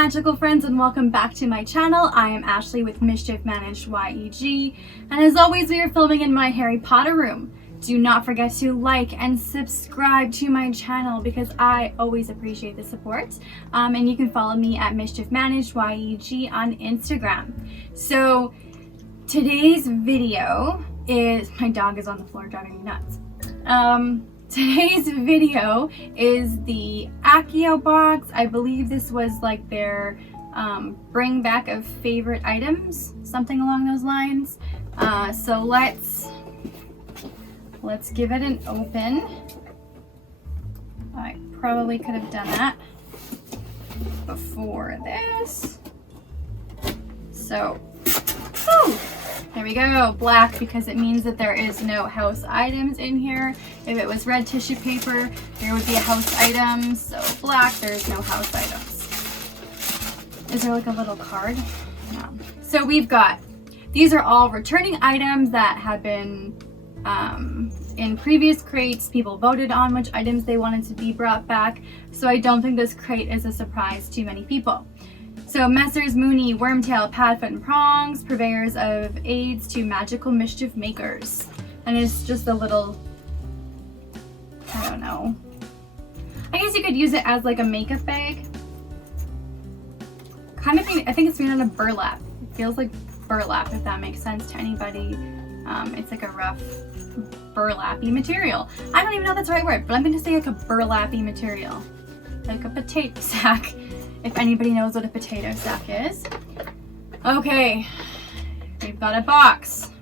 magical friends, and welcome back to my channel. I am Ashley with Mischief Managed YEG, and as always we are filming in my Harry Potter room. Do not forget to like and subscribe to my channel because I always appreciate the support. And you can follow me at Mischief Managed YEG on Instagram. So today's video is, my dog is on the floor driving me nuts. Today's video is the Accio Box. I believe this was like their bring back of favorite items, something along those lines. So let's give it an open. I probably could have done that before this. So, whew. There we go, black, because it means that there is no house items in here. If it was red tissue paper, there would be a house item. So black, there's no house items. Is there like a little card? No. So we've got, these are all returning items that have been in previous crates. People voted on which items they wanted to be brought back. So I don't think this crate is a surprise to many people. So Messrs. Mooney, Wormtail, Padfoot, and Prongs, purveyors of aids to magical mischief makers. And it's just a little, I don't know. I guess you could use it as like a makeup bag. Kind of thing, I think it's made out of burlap. It feels like burlap, if that makes sense to anybody. It's like a rough burlappy material. I don't even know if that's the right word, but I'm going to say like a burlappy material. Like a potato sack. If anybody knows what a potato sack is. Okay, we've got a box.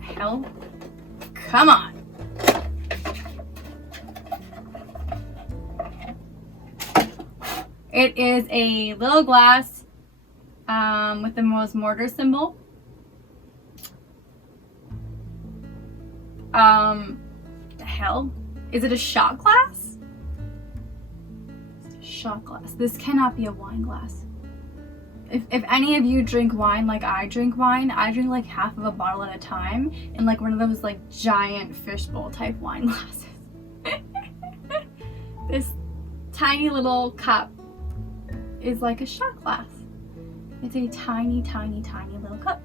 Hell, come on. It is a little glass with the Moe's mortar symbol. The hell? Is it a shot glass? Shot glass. This cannot be a wine glass. If any of you drink wine like I drink wine, I drink like half of a bottle at a time in like one of those like giant fishbowl type wine glasses. This tiny little cup is like a shot glass. It's a tiny, tiny, tiny little cup.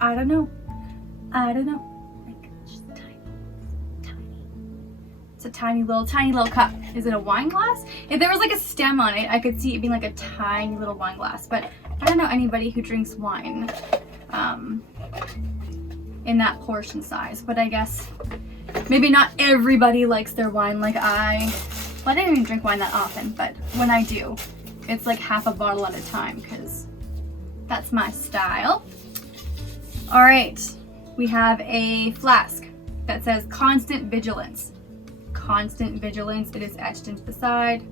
I don't know. Like just tiny. It's a tiny little cup. Is it a wine glass? If there was like a stem on it, I could see it being like a tiny little wine glass, but I don't know anybody who drinks wine in that portion size, but I guess maybe not everybody likes their wine like I. Well, I didn't even drink wine that often, but when I do, it's like half a bottle at a time because that's my style. All right, we have a flask that says Constant Vigilance. Constant Vigilance. It is etched into the side.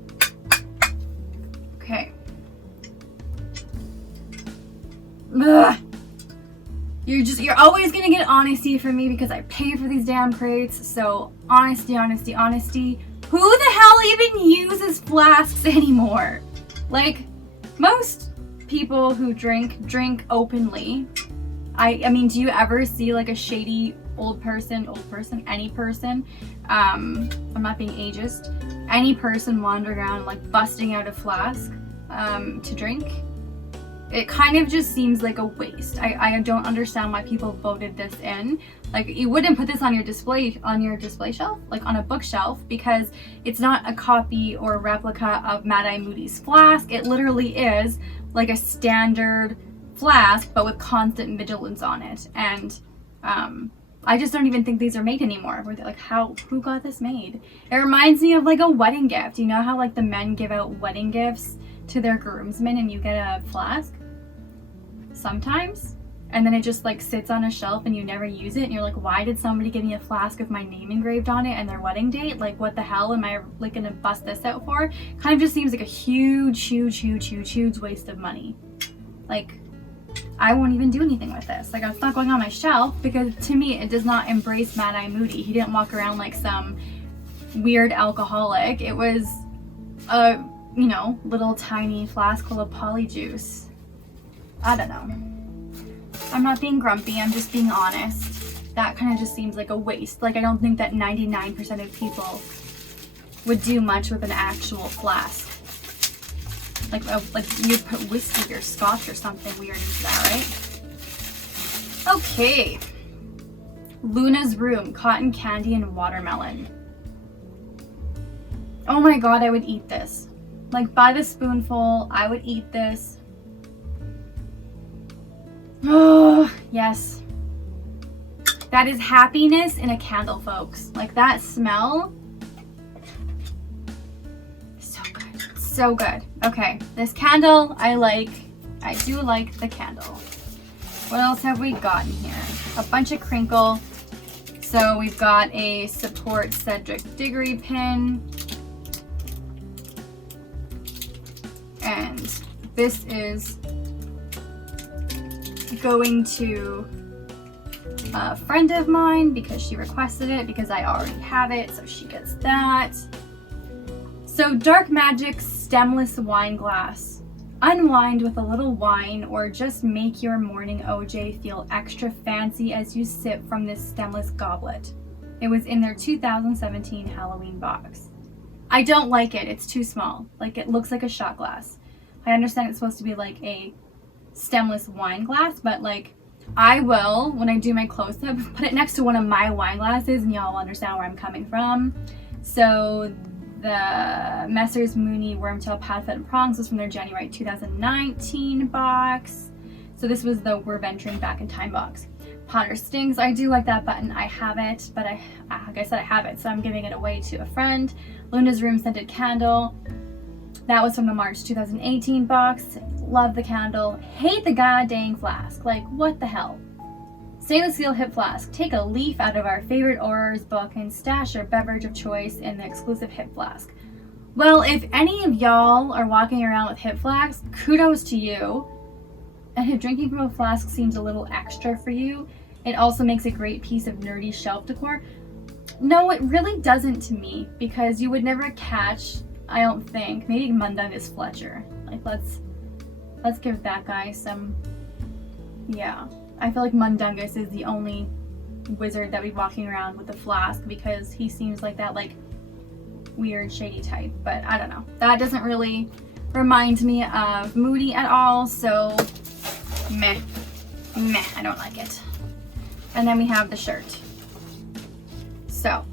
Okay. Ugh. You're always gonna get honesty from me because I pay for these damn crates. So honesty. Who the hell even uses flasks anymore? Like, most people who drink openly. I mean, do you ever see like a shady old person, any person, I'm not being ageist, any person wandering around like busting out a flask to drink? It kind of just seems like a waste. I don't understand why people voted this in. Like, you wouldn't put this on your display shelf, like on a bookshelf, because it's not a copy or replica of Mad Eye Moody's flask. It literally is like a standard flask but with Constant Vigilance on it. And I just don't even think these are made anymore. Like, who got this made? It reminds me of like a wedding gift. You know how like the men give out wedding gifts to their groomsmen and you get a flask sometimes, and then it just like sits on a shelf and you never use it, and you're like, why did somebody give me a flask with my name engraved on it and their wedding date? Like, what the hell am I like gonna bust this out for? Kind of just seems like a huge waste of money. Like, I won't even do anything with this. Like, it's not going on my shelf because to me it does not embrace Mad Eye Moody. He didn't walk around like some weird alcoholic. It was a, you know, little tiny flask full of polyjuice. I don't know. I'm not being grumpy, I'm just being honest. That kind of just seems like a waste. Like, I don't think that 99% of people would do much with an actual flask. Like you put whiskey or scotch or something weird into that, right? Okay. Luna's Room, cotton candy and watermelon. Oh my god, I would eat this. Like by the spoonful, I would eat this. Oh, yes. That is happiness in a candle, folks. Like that smell. So good. So good. Okay, this candle I like. I do like the candle. What else have we gotten here? A bunch of crinkle. So we've got a support Cedric Diggory pin. And this is going to a friend of mine because she requested it because I already have it, so she gets that. So Dark Magic stemless wine glass. Unwind with a little wine or just make your morning OJ feel extra fancy as you sip from this stemless goblet. It was in their 2017 Halloween box. I don't like it. It's too small. Like it looks like a shot glass. I understand it's supposed to be like a stemless wine glass, but like I will, when I do my close-up, put it next to one of my wine glasses and y'all will understand where I'm coming from. So the Messrs. Mooney Wormtail Padfoot and Prongs was from their January 2019 box. So this was the We're Venturing Back in Time box. Potter Stings, I do like that button. I have it, but like I said, I have it, so I'm giving it away to a friend. Luna's Room Scented Candle. That was from the March 2018 box. Love the candle. Hate the goddamn flask. Like, what the hell? Stainless steel hip flask. Take a leaf out of our favorite horrors book and stash your beverage of choice in the exclusive hip flask. Well, if any of y'all are walking around with hip flasks, kudos to you. And if drinking from a flask seems a little extra for you, it also makes a great piece of nerdy shelf decor. No, it really doesn't to me, because you would never catch, I don't think, maybe Mundungus Fletcher. Like, let's give that guy some, yeah. I feel like Mundungus is the only wizard that be walking around with a flask because he seems like that like weird shady type, but I don't know. That doesn't really remind me of Moody at all, so meh, I don't like it. And then we have the shirt. So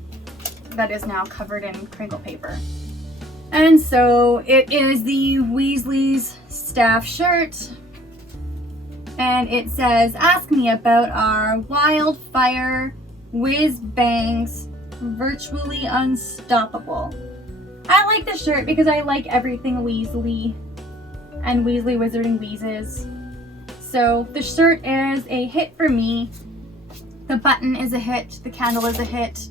that is now covered in crinkle paper. And so it is the Weasley's staff shirt. And it says, ask me about our wildfire whiz bangs virtually unstoppable. I like the shirt because I like everything Weasley and Weasley Wizarding Wheezes. So the shirt is a hit for me. The button is a hit. The candle is a hit.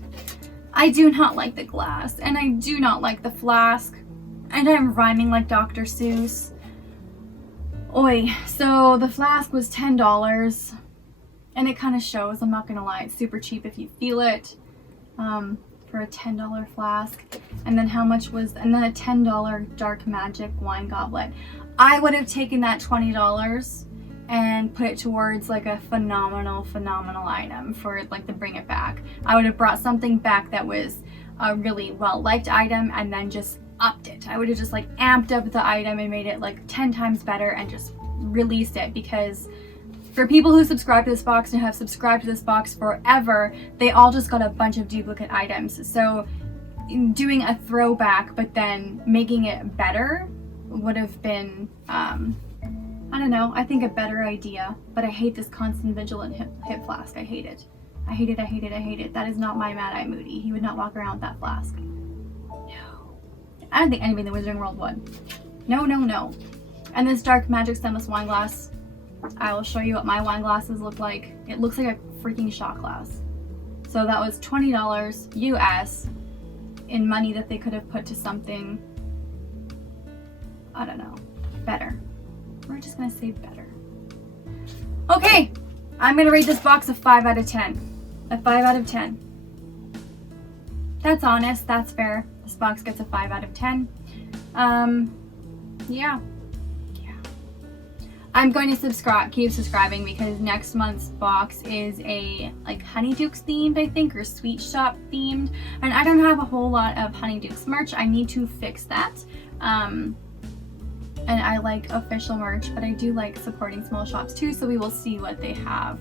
I do not like the glass and I do not like the flask. And I'm rhyming like Dr. Seuss. Oi, so the flask was $10 and it kind of shows, I'm not gonna lie, it's super cheap if you feel it, for a $10 flask. And then and then a $10 Dark Magic wine goblet. I would have taken that $20 and put it towards like a phenomenal item for like the bring it back. I would have brought something back that was a really well liked item and then just upped it. I would have just like amped up the item and made it like 10 times better and just released it, because for people who subscribe to this box and have subscribed to this box forever, they all just got a bunch of duplicate items. So doing a throwback but then making it better would have been I don't know, I think a better idea. But I hate this constant vigilant hip flask. I hate it. I hate it. That is not my Mad Eye Moody. He would not walk around with that flask. I don't think anybody in the Wizarding World would. No. And this Dark Magic stemless wine glass, I will show you what my wine glasses look like. It looks like a freaking shot glass. So that was $20 US in money that they could have put to something, I don't know, better. We're just gonna say better. Okay, I'm gonna rate this box a 5 out of 10. A 5 out of 10. That's honest, that's fair. This box gets a 5 out of 10. Yeah. I'm going to keep subscribing because next month's box is a like Honeydukes themed, I think, or Sweet Shop themed. And I don't have a whole lot of Honeydukes merch. I need to fix that. and I like official merch, but I do like supporting small shops too, so we will see what they have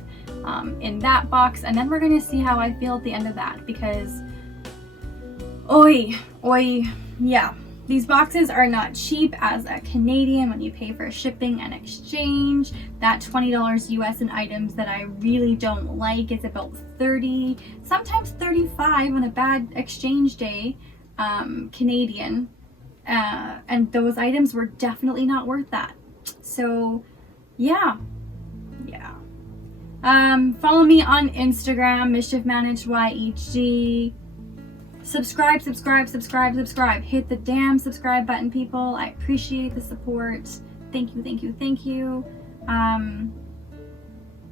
in that box, and then we're gonna see how I feel at the end of that, because yeah, these boxes are not cheap as a Canadian when you pay for shipping and exchange. That $20 US in items that I really don't like is about 30, sometimes 35 on a bad exchange day, Canadian. And those items were definitely not worth that. So yeah. Follow me on Instagram, MischiefManagedYEG. Subscribe. Hit the damn subscribe button, people. I appreciate the support. Thank you.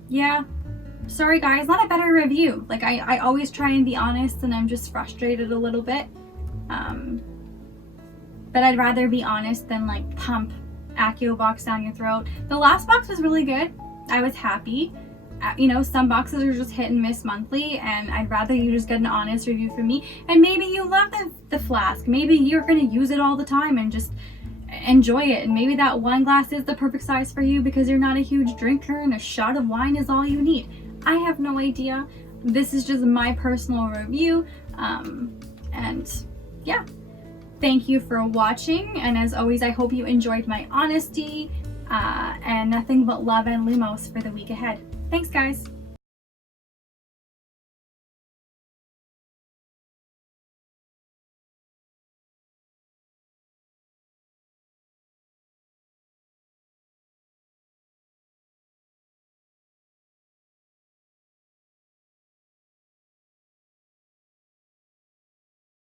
Yeah. Sorry guys, not a better review. Like I always try and be honest, and I'm just frustrated a little bit. But I'd rather be honest than like pump Accio Box down your throat. The last box was really good. I was happy. You know, some boxes are just hit and miss monthly, and I'd rather you just get an honest review from me. And maybe you love the flask. Maybe you're gonna use it all the time and just enjoy it. And maybe that one glass is the perfect size for you because you're not a huge drinker and a shot of wine is all you need. I have no idea. This is just my personal review. And yeah. Thank you for watching, and as always, I hope you enjoyed my honesty, and nothing but love and lumos for the week ahead. Thanks, guys.